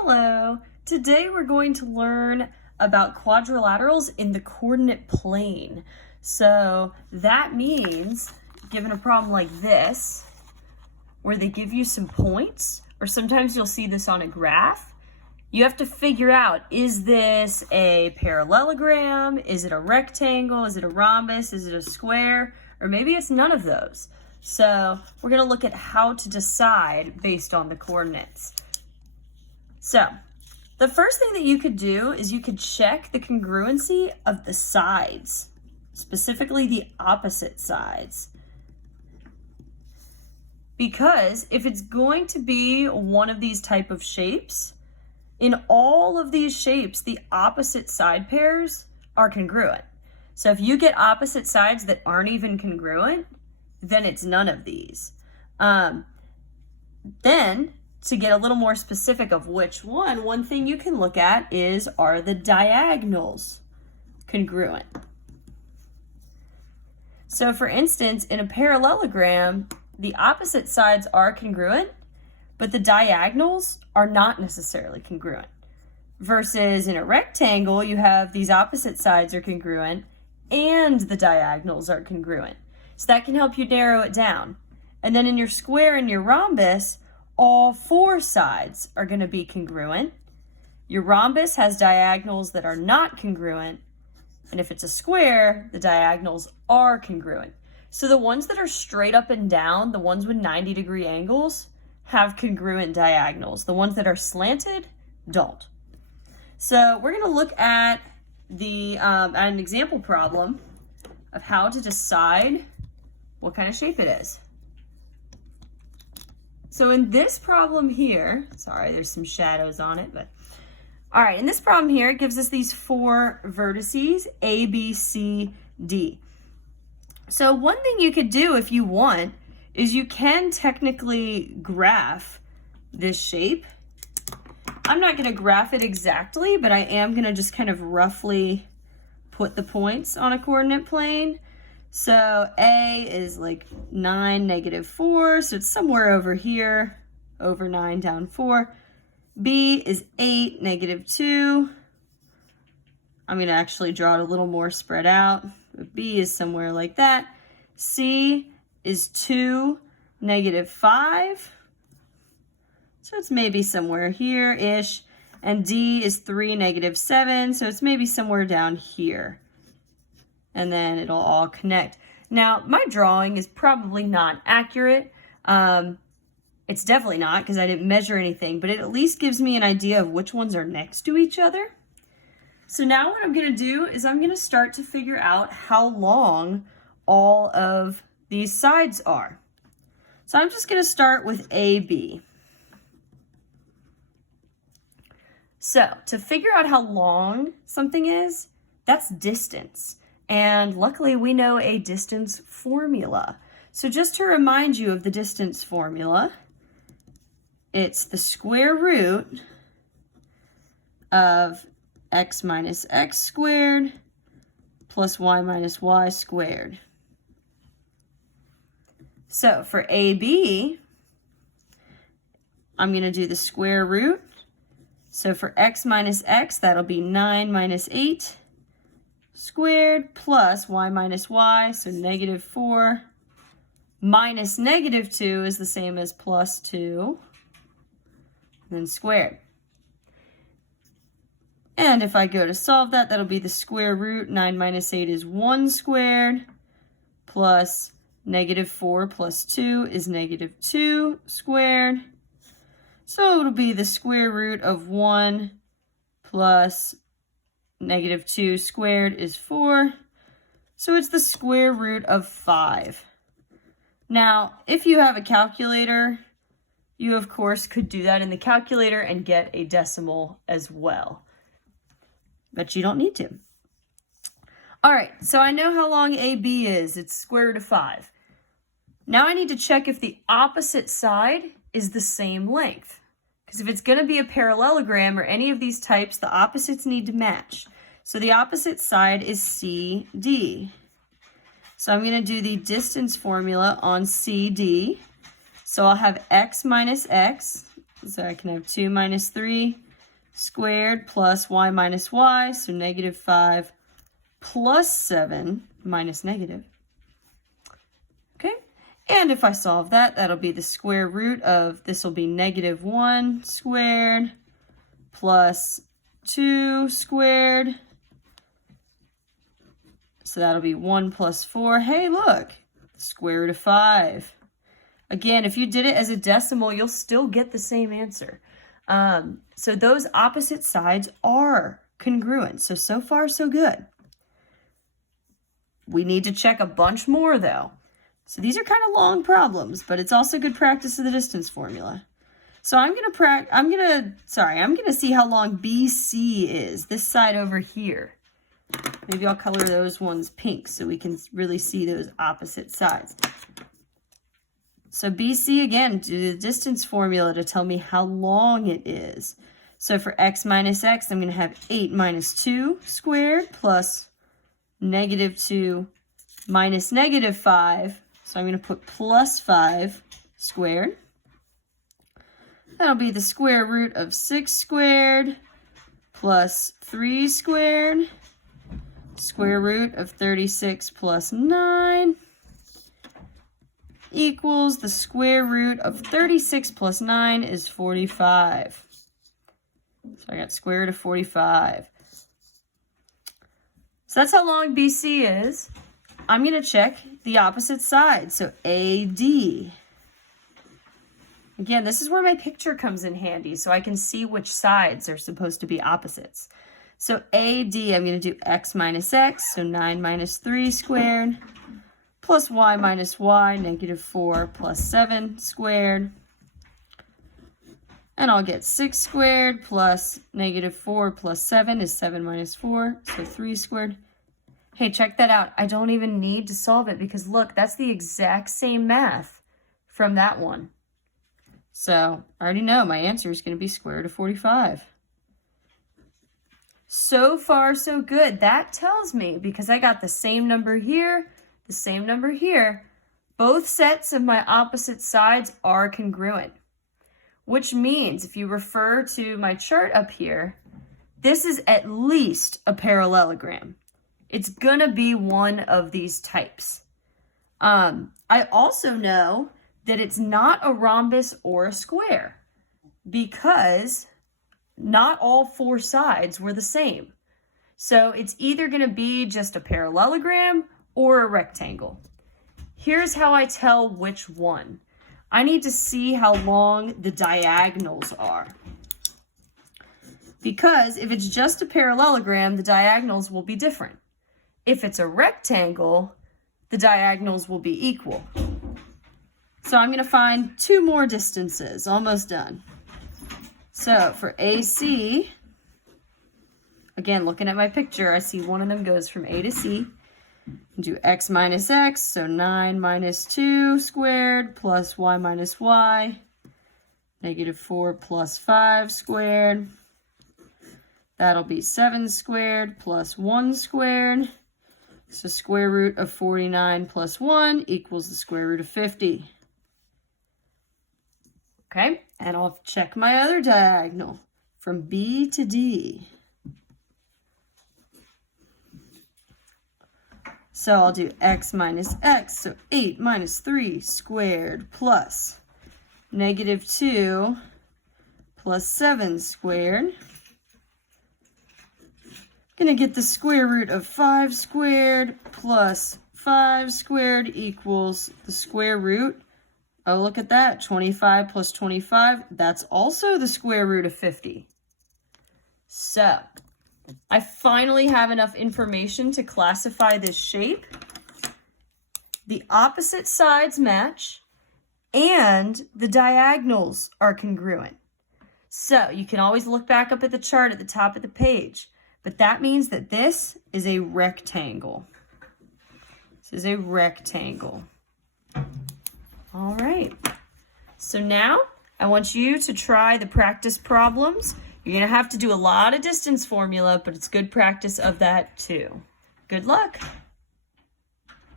Hello! Today we're going to learn about quadrilaterals in the coordinate plane. So that means, given a problem like this, where they give you some points, or sometimes you'll see this on a graph, you have to figure out, is this a parallelogram? Is it a rectangle? Is it a rhombus? Is it a square? Or maybe it's none of those. So we're going to look at how to decide based on the coordinates. So the first thing that you could do is you could check the congruency of the sides, specifically the opposite sides. Because if it's going to be one of these type of shapes, in all of these shapes, the opposite side pairs are congruent. So if you get opposite sides that aren't even congruent, then it's none of these. Then, to get a little more specific of which one thing you can look at is, are the diagonals congruent? So for instance, in a parallelogram, the opposite sides are congruent, but the diagonals are not necessarily congruent. Versus in a rectangle, you have these opposite sides are congruent and the diagonals are congruent. So that can help you narrow it down. And then in your square and your rhombus, all four sides are going to be congruent. Your rhombus has diagonals that are not congruent. And if it's a square, the diagonals are congruent. So the ones that are straight up and down, the ones with 90-degree angles, have congruent diagonals. The ones that are slanted don't. So we're going to look at an example problem of how to decide what kind of shape it is. So in this problem here, sorry, there's some shadows on it, but all right, in this problem here, it gives us these four vertices, A, B, C, D. So one thing you could do if you want is you can technically graph this shape. I'm not going to graph it exactly, but I am going to just kind of roughly put the points on a coordinate plane. So A is like 9, -4, so it's somewhere over here, over 9, down 4. B is 8, -2. I'm going to actually draw it a little more spread out. B is somewhere like that. C is 2, -5. So it's maybe somewhere here-ish. And D is 3, -7, so it's maybe somewhere down here. And then it'll all connect. Now, my drawing is probably not accurate. It's definitely not because I didn't measure anything, but it at least gives me an idea of which ones are next to each other. So now what I'm going to do is I'm going to start to figure out how long all of these sides are. So I'm just going to start with AB. So to figure out how long something is, that's distance. And luckily we know a distance formula. So just to remind you of the distance formula, it's the square root of x minus x squared plus y minus y squared. So for AB, I'm going to do the square root. So for x minus x, that'll be 9 minus 8 squared plus y minus y, so -4 minus -2 is the same as +2, and then squared. And if I go to solve that, that'll be the square root. 9 minus 8 is 1 squared, plus -4 plus 2 is -2 squared. So it'll be the square root of 1 plus -2 squared is 4. So it's the square root of 5. Now, if you have a calculator, you of course could do that in the calculator and get a decimal as well. But you don't need to. All right, so I know how long AB is. It's square root of 5. Now I need to check if the opposite side is the same length. Because if it's going to be a parallelogram or any of these types, the opposites need to match. So the opposite side is CD. So I'm going to do the distance formula on CD. So I'll have x minus x. So I can have 2 minus 3 squared plus y minus y, so negative 5 plus 7 minus negative. Okay, and if I solve that, that'll be the square root of, this will be negative 1 squared plus 2 squared. So that'll be 1 plus 4. Hey, look, square root of 5. Again, if you did it as a decimal, you'll still get the same answer. So those opposite sides are congruent. So far, so good. We need to check a bunch more, though. So these are kind of long problems, but it's also good practice of the distance formula. So I'm gonna see how long BC is, this side over here. Maybe I'll color those ones pink so we can really see those opposite sides. So BC, again, do the distance formula to tell me how long it is. So for x minus x, I'm going to have 8 minus 2 squared plus negative 2 minus negative 5. So I'm going to put plus 5 squared. That'll be the square root of 6 squared plus 3 squared. Square root of 36 plus 9 equals the square root of 36 plus 9 is 45. So I got square root of 45. So that's how long BC is. I'm going to check the opposite side. So AD. Again, this is where my picture comes in handy so I can see which sides are supposed to be opposites. So AD, I'm going to do x minus x, so 9 minus 3 squared, plus y minus y, negative 4 plus 7 squared. And I'll get 6 squared plus negative 4 plus 7 is 7 minus 4, so 3 squared. Hey, check that out. I don't even need to solve it because look, that's the exact same math from that one. So I already know my answer is going to be square root of 45. So far, so good. That tells me, because I got the same number here, the same number here, both sets of my opposite sides are congruent. Which means, if you refer to my chart up here, this is at least a parallelogram. It's going to be one of these types. I also know that it's not a rhombus or a square because not all four sides were the same. So it's either going to be just a parallelogram or a rectangle. Here's how I tell which one. I need to see how long the diagonals are. Because if it's just a parallelogram, the diagonals will be different. If it's a rectangle, the diagonals will be equal. So I'm going to find two more distances, almost done. So for AC, again, looking at my picture, I see one of them goes from A to C. Do x minus x, so 9 minus 2 squared plus y minus y, negative 4 plus 5 squared. That'll be 7 squared plus 1 squared. So square root of 49 plus 1 equals the square root of 50. Okay, and I'll check my other diagonal from B to D. So I'll do x minus x, so 8 minus 3 squared plus negative 2 plus 7 squared. Gonna get the square root of 5 squared plus 5 squared equals the square root. Oh, look at that, 25 plus 25, that's also the square root of 50. So, I finally have enough information to classify this shape. The opposite sides match, and the diagonals are congruent. So, you can always look back up at the chart at the top of the page, but that means that this is a rectangle. This is a rectangle. All right, so now I want you to try the practice problems. You're going to have to do a lot of distance formula, but it's good practice of that too. Good luck.